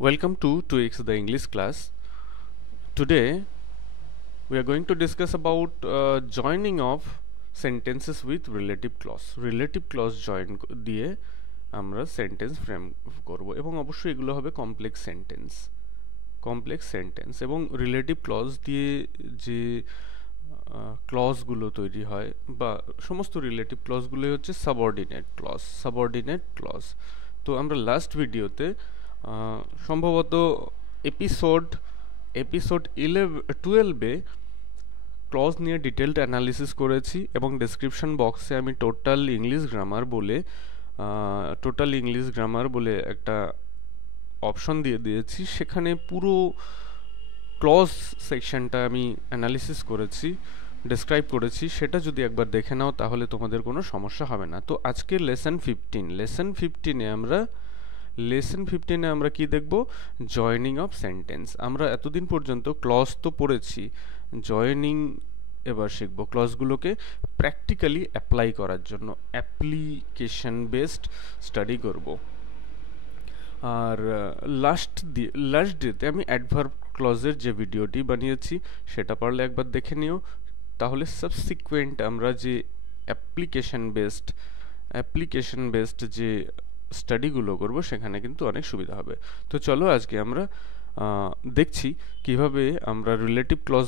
Welcome to 2x the English class. Today we are going to discuss about joining of sentences with relative clause. Relative clause join দিয়ে আমরা sentence frame করব এবং অবশ্যই এগুলো হবে complex sentence এবং relative clause দিয়ে যে ক্লজগুলো তৈরি হয় বা সমস্ত রিলেটিভ ক্লজগুলোই হচ্ছে সাবঅর্ডিনেট ক্লজ। তো আমরা লাস্ট ভিডিওতে সম্ভবত এপিসোড 12-এ ক্লজ নিয়ে ডিটেলড অ্যানালিসিস করেছি এবং ডেসক্রিপশন বক্সে আমি টোটাল ইংলিশ গ্রামার বলে একটা অপশন দিয়ে দিয়েছি। সেখানে পুরো ক্লজ সেকশনটা আমি অ্যানালিসিস করেছি, ডেসক্রাইব করেছি। সেটা যদি একবার দেখে নাও তাহলে তোমাদের কোনো সমস্যা হবে না। তো আজকে লেসন 15 আমরা কি দেখব? Joining of sentence. আমরা এতদিন পর্যন্ত ক্লজ তো পড়েছি, জয়নিং এবার শিখব ক্লজগুলোকে প্র্যাকটিক্যালি অ্যাপ্লাই করার জন্য, অ্যাপ্লিকেশন বেসড স্টাডি করব। আর লাস্ট ডেতে আমি অ্যাডভার্ব ক্লজের যে ভিডিওটি বানিয়েছি সেটা পারলে একবার দেখে নিও, তাহলে সাবসিকুয়েন্ট আমরা যে অ্যাপ্লিকেশন বেসড যে স্টাডিগুলো করব সেখানে কিন্তু অনেক সুবিধা হবে। তো চলো আজকে আমরা দেখছি কিভাবে আমরা রিলেটিভ ক্লজ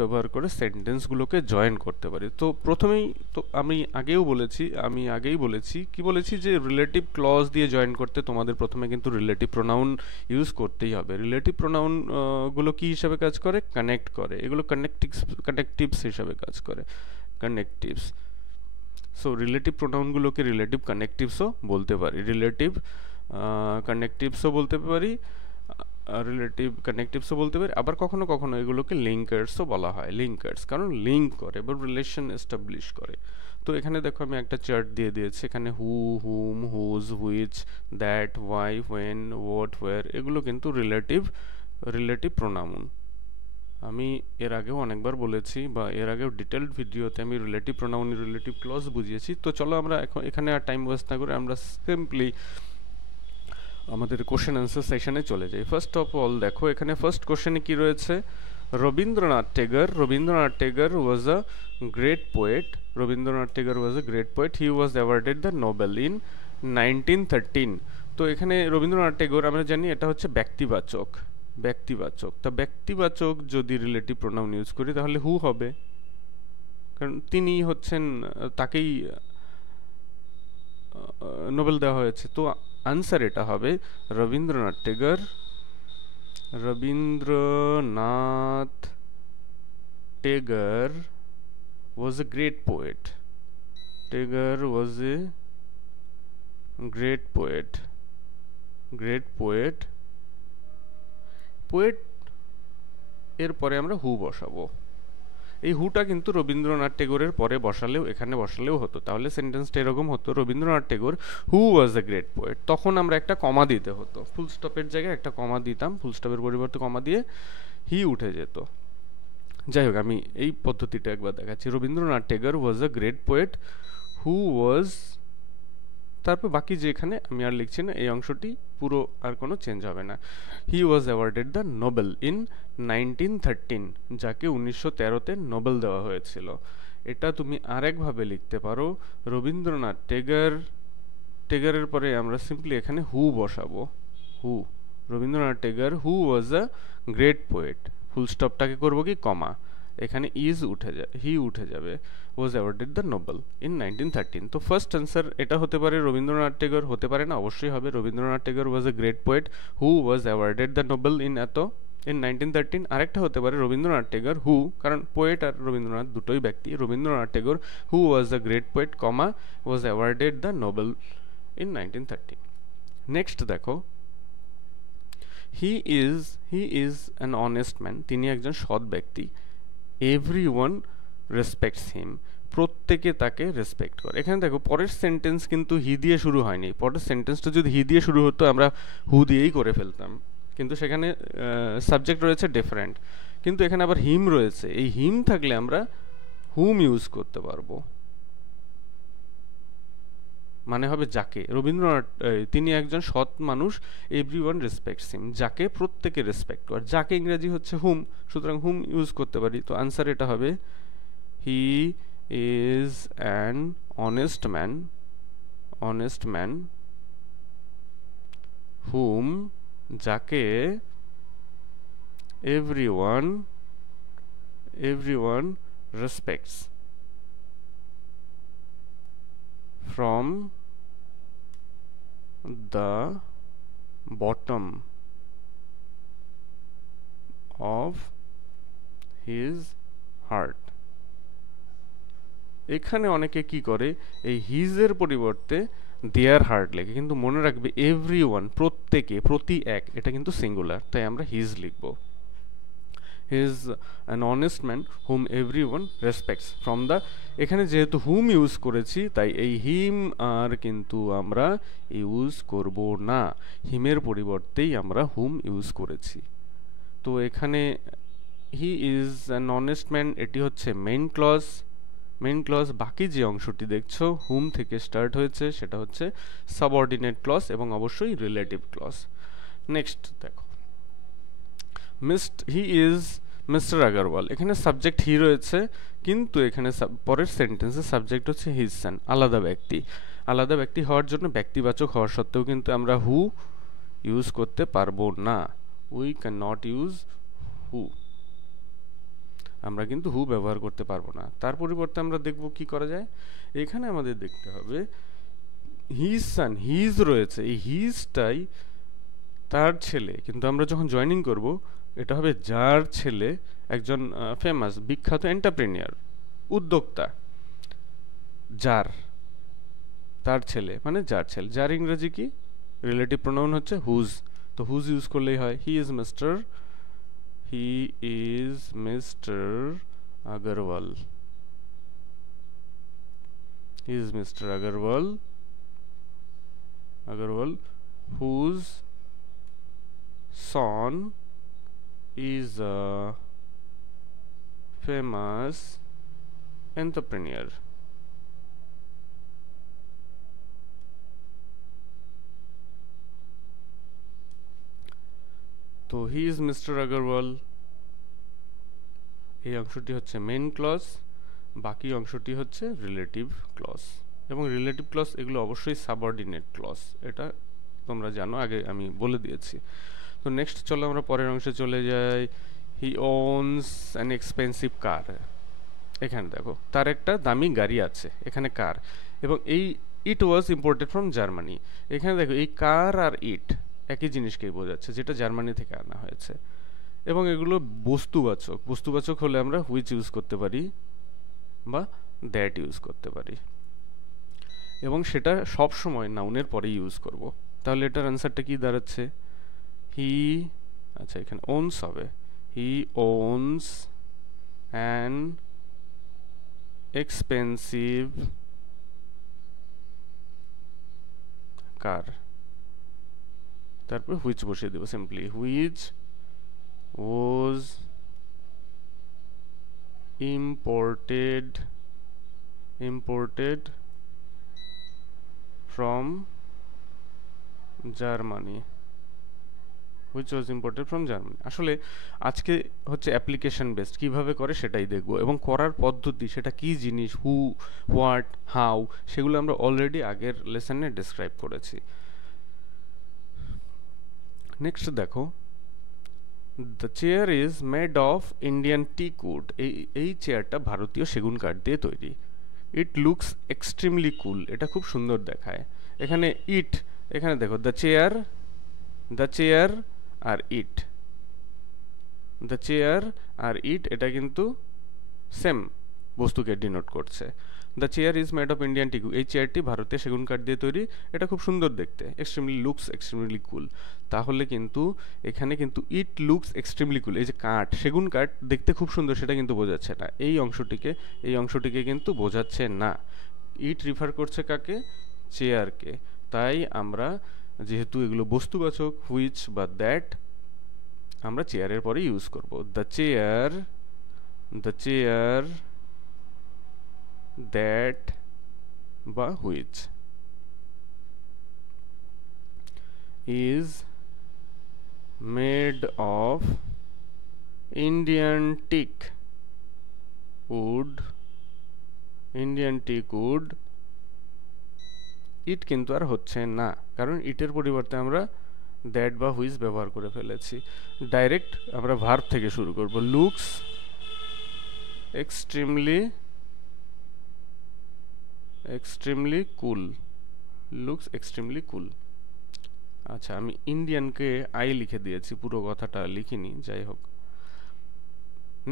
ব্যবহার করে সেন্টেন্সগুলোকে জয়েন করতে পারি। তো প্রথমেই তো আমি আগেই বলেছি যে রিলেটিভ ক্লজ দিয়ে জয়েন করতে তোমাদের প্রথমে কিন্তু রিলেটিভ প্রোনাউন ইউজ করতেই হবে। রিলেটিভ প্রোনাউন গুলো কি হিসাবে কাজ করে? কানেক্ট করে। এগুলো কানেকটিভস হিসাবে কাজ করে, কানেকটিভস। সো রিলেটিভ প্রোনাউনগুলোকে রিলেটিভ কানেকটিভসও বলতে পারি, রিলেটিভ কানেকটিভসও বলতে পারি, আবার কখনো কখনো এগুলোকে লিঙ্কার্সও বলা হয়। লিঙ্কার্স কারণ লিঙ্ক করে বা রিলেশন এস্টাবলিশ করে। তো এখানে দেখো আমি একটা চার্ট দিয়ে দিয়েছি, এখানে who, whom, whose, which, that, why, when, what, where এগুলো কিন্তু রিলেটিভ প্রোনাউন। আমি এর আগেও অনেকবার বলেছি বা এর আগেও ডিটেলড ভিডিওতে আমি রিলেটিভ প্রোনাউন, রিলেটিভ ক্লজ বুঝিয়েছি। তো চলো আমরা এখানে আর টাইম ওয়েস্ট না করে আমরা সিম্পলি আমাদের কোশ্চেন অ্যান্সার সেশনে চলে যাই। ফার্স্ট অফ অল দেখো এখানে ফার্স্ট কোশ্চেনে কি রয়েছে? Rabindranath Tagore was a great poet. He was awarded the Nobel in 1913। তো এখানে রবীন্দ্রনাথ টেগোর আমরা জানি এটা হচ্ছে ব্যক্তিবাচক। তা ব্যক্তিবাচক যদি রিলেটিভ প্রোনাউন ইউজ করি তাহলে হু হবে, কারণ তিনি হচ্ছেন, তাকেই নোবেল দেওয়া হয়েছে। তো আনসার এটা হবে Rabindranath Tagore was a great poet. Poet এর পরে আমরা হু বসাবো। এই হুটা কিন্তু রবীন্দ্রনাথ টেগোরের পরে এখানে বসালেও হতো, তাহলে সেন্টেন্সটা এরকম হতো, রবীন্দ্রনাথ টেগোর হু ওয়াজ এ গ্রেট পোয়েট। তখন আমরা একটা কমা দিতে হতো, ফুল স্টপের জায়গায় একটা কমা দিতাম, ফুল স্টপের পরিবর্তে কমা দিয়ে হি উঠে যেত। যাই হোক আমি এই পদ্ধতিটা একবার দেখাচ্ছি। Rabindranath Tagore was a great poet who ওয়াজ, তারপর বাকি যে এখানে আমি আর লিখছি না, এই অংশটি পুরো আর কোনো চেঞ্জ হবে না। He was awarded the Nobel in 1913, যাকে 1913-তে নোবেল দেওয়া হয়েছিল। এটা তুমি আরেকভাবে লিখতে পারো, রবীন্দ্রনাথ টেগরের পরে আমরা সিম্পলি এখানে হু বসাবো। Rabindranath Tagore who was a great poet, ফুল স্টপটাকে করবো কি কমা, এখানে হি উঠে যাবে, ওয়াজ অ্যাওয়ার্ডেড দ্য নোবেল ইন 1913। তো ফার্স্ট অ্যান্সার এটা হতে পারে রবীন্দ্রনাথ টেগর, হতে পারে না, অবশ্যই হবে Rabindranath Tagore was a great poet who was awarded the Nobel in 1913। আরেকটা হতে পারে রবীন্দ্রনাথ টেগর হু, কারণ পোয়েট আর রবীন্দ্রনাথ দুটোই ব্যক্তি, Rabindranath Tagore who was a great poet comma was awarded the Nobel in 1913। Next দেখো, he is an honest man, তিনি একজন সৎ ব্যক্তি। এভরিওয়ান রেসপেক্টস হিম, প্রত্যেকে তাকে রেসপেক্ট করে। এখানে দেখো পরের সেন্টেন্স কিন্তু হি দিয়ে শুরু হয়নি, পরের সেন্টেন্সটা যদি হি দিয়ে শুরু হতো আমরা হু দিয়েই করে ফেলতাম, কিন্তু সেখানে সাবজেক্ট রয়েছে ডিফারেন্ট, কিন্তু এখানে আবার হিম রয়েছে। এই হিম থাকলে আমরা হুম ইউজ করতে পারবো। মানে হবে যাকে। রবীন্দ্রনাথ তিনি একজন সৎ মানুষ, এভরিওয়ান রেসপেক্টস হিম, যাকে প্রত্যেকে রেসপেক্ট করে। যাকে ইংরেজি হচ্ছে হুম, সুতরাং হুম ইউজ করতে পারি। তো আনসার এটা হবে he is an honest man, honest man hmm, যাকে everyone, everyone respects from the bottom of his heart। এখানে অনেকে কি করে, এই হিজ এর পরিবর্তে দেয়ার হার্ট লেখে, কিন্তু মনে রাখবে এভরিওয়ান প্রত্যেকে, প্রতি এক, এটা কিন্তু সিঙ্গুলার, তাই আমরা হিজ লিখব। হি is an honest man hmm everyone respects from the, এখানে যেহেতু হুম ইউজ করেছি তাই এই হিম আর কিন্তু আমরা ইউজ করব না, হিমের পরিবর্তেই আমরা হুম ইউজ করেছি। তো এখানে হি ইজ অ্যান অনেস্ট ম্যান এটি হচ্ছে মেইন ক্লজ, মেইন ক্লজ। বাকি যে অংশটি দেখছো হুম থেকে স্টার্ট হয়েছে সেটা হচ্ছে সাবঅর্ডিনেট ক্লজ এবং অবশ্যই রিলেটিভ ক্লজ। নেক্সট দেখো, হি ইজ মিস্টার আগরওয়াল, এখানে সাবজেক্ট হি রয়েছে, কিন্তু এখানে পরের সেন্টেন্সে সাবজেক্ট হচ্ছে হিজ সন, আলাদা ব্যক্তি। আলাদা ব্যক্তি হওয়ার জন্য ব্যক্তিবাচক হওয়ার সত্ত্বেও কিন্তু আমরা হু ইউজ করতে পারবো না, উই ক্যান নট ইউজ হু, আমরা কিন্তু হু ব্যবহার করতে পারবো না। তার পরিবর্তে আমরা দেখব কি করা যায়। এখানে আমাদের দেখতে হবে হিজ সন, হিজ রয়েছে, এই হিজটাই তার ছেলে, কিন্তু আমরা যখন জয়েনিং করব এটা হবে যার ছেলে একজন ফেমাস বিখ্যাত এন্টারপ্রেনিয়ার, উদ্যোক্তা, যার, তার ছেলে মানে যার ছেলে। যার ইংরেজি কি, রিলেটিভ প্রোনাউন হচ্ছে হুজ, তো হুজ ইউজ করলেই হয়। He is mister, he is mister Agarwal, he is mister Agarwal, Agarwal whose son is a famous entrepreneur। তো হি ইজ মিস্টার আগরওয়াল, এই অংশটি হচ্ছে মেইন ক্লজ, বাকি অংশটি হচ্ছে রিলেটিভ ক্লজ, এবং রিলেটিভ ক্লজ এগুলো অবশ্যই সাবঅর্ডিনেট ক্লজ, এটা তোমরা জানো, আগে আমি বলে দিয়েছি। তো নেক্সট চলো আমরা পরের অংশে চলে যাই। হি ওনস অ্যান এক্সপেন্সিভ কার, এখানে দেখো তার একটা দামি গাড়ি আছে, এখানে কার, এবং এই ইট ওয়াজ ইম্পোর্টেড ফ্রম জার্মানি। এখানে দেখো এই কার আর ইট একই জিনিসকেই বোঝাচ্ছে, যেটা জার্মানি থেকে আনা হয়েছে, এবং এগুলো বস্তুবাচক। বস্তুবাচক হলে আমরা হুইচ ইউজ করতে পারি বা দ্যাট ইউজ করতে পারি, এবং সেটা সব সময় নাউনের পরে ইউজ করব। তাহলে এটার অ্যান্সারটা কি দাঁড়াচ্ছে, হি, আচ্ছা এখানে ওনস হবে, হি ওনস অ্যান এক্সপেন্সিভ কার, তারপর হুইচ বসিয়ে দেবো simply, which was imported from Germany, which was imported from Germany। আসলে আজকে হচ্ছে অ্যাপ্লিকেশন বেসড, কিভাবে করে সেটাই দেখব, এবং করার পদ্ধতি, সেটা কি জিনিস, হু, হোয়াট, হাউ, সেগুলো আমরা অলরেডি আগের লেসনে ডিসক্রাইব করেছি। নেক্সট দেখো, the chair is made of Indian teak wood, এই চেয়ারটা ভারতীয় সেগুন কাঠ দিয়ে তৈরি। ইট লুকস এক্সট্রিমলি কুল, এটা খুব সুন্দর দেখায়। এখানে ইট, এখানে দেখো দ্য চেয়ার, দ্য চেয়ার আর ইট, দ্য চেয়ার আর ইট এটা কিন্তু সেম বস্তুকে ডিনোট করছে। The chair is made of Indian teak, এই চেয়ারটি ভারতীয় সেগুন কাঠ দিয়ে তৈরি, এটা খুব সুন্দর দেখতে, এক্সট্রিমলি লুকস এক্সট্রিমলি কুল। তাহলে কিন্তু এখানে কিন্তু ইট লুকস এক্সট্রিমলি কুল, এই যে কাঠ, সেগুন কাঠ দেখতে খুব সুন্দর, সেটা কিন্তু বোঝাচ্ছে না, এই অংশটিকে কিন্তু বোঝাচ্ছে না। ইট রিফার করছে কাকে, চেয়ারকে। তাই আমরা যেহেতু এগুলো বস্তুবাচক, হুইচ বা দ্যাট আমরা চেয়ারের পরে ইউজ করব। The chair, the chair, that বা which. is made of Indian teak wood, Indian teak wood. It কিন্তু আর হচ্ছে না, কারণ ইটের পরিবর্তে আমরা দ্যাট বা হুইজ ব্যবহার করে ফেলেছি। ডাইরেক্ট আমরা ভার্ব থেকে শুরু করব। লুকস এক্সট্রিমলি কুল, লুকস এক্সট্রিমলি কুল। আচ্ছা, আমি ইন্ডিয়ানকে আই লিখে দিয়েছি, পুরো কথাটা লিখিনি, যাই হোক।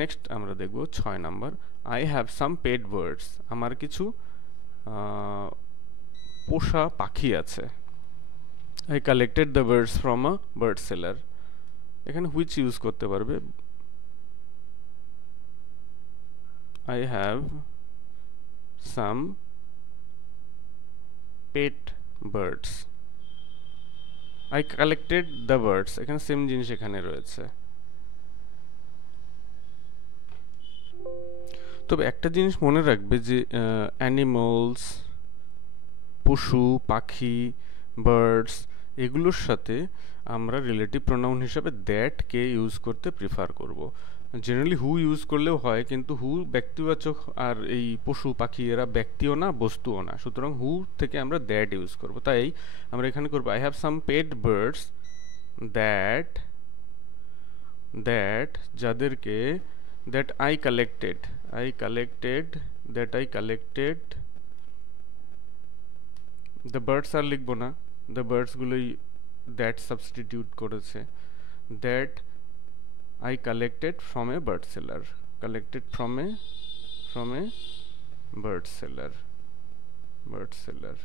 নেক্সট আমরা দেখব 6 number. I have some pet birds, আমার কিছু পোষা পাখি আছে। I collected the birds from a bird seller, এখানে হুইচ ইউজ করতে পারবে। I have some pet birds, I collected the birds, এখানে সেম জিনিস এখানে রয়েছে। তবে একটা জিনিস মনে রাখবে যে অ্যানিমালস, পশু পাখি, বার্ডস, এগুলোর সাথে আমরা রিলেটিভ প্রোনাউন হিসাবে দ্যাটকে ইউজ করতে প্রিফার করব। জেনারেলি হু ইউজ করলেও হয়, কিন্তু হু ব্যক্তিবাচক, আর এই পশু পাখি এরা ব্যক্তিও না বস্তুও না, সুতরাং হু থেকে আমরা দ্যাট ইউজ করব। তাই আমরা এখানে করব I have some pet birds that, that যাদেরকে, that I collected, that I collected, the birds আর লিখবো না, দ্য বার্ডসগুলোই দ্যাট সাবস্টিটিউট করেছে। That I collected from a bird seller, collected from a bird seller, bird seller.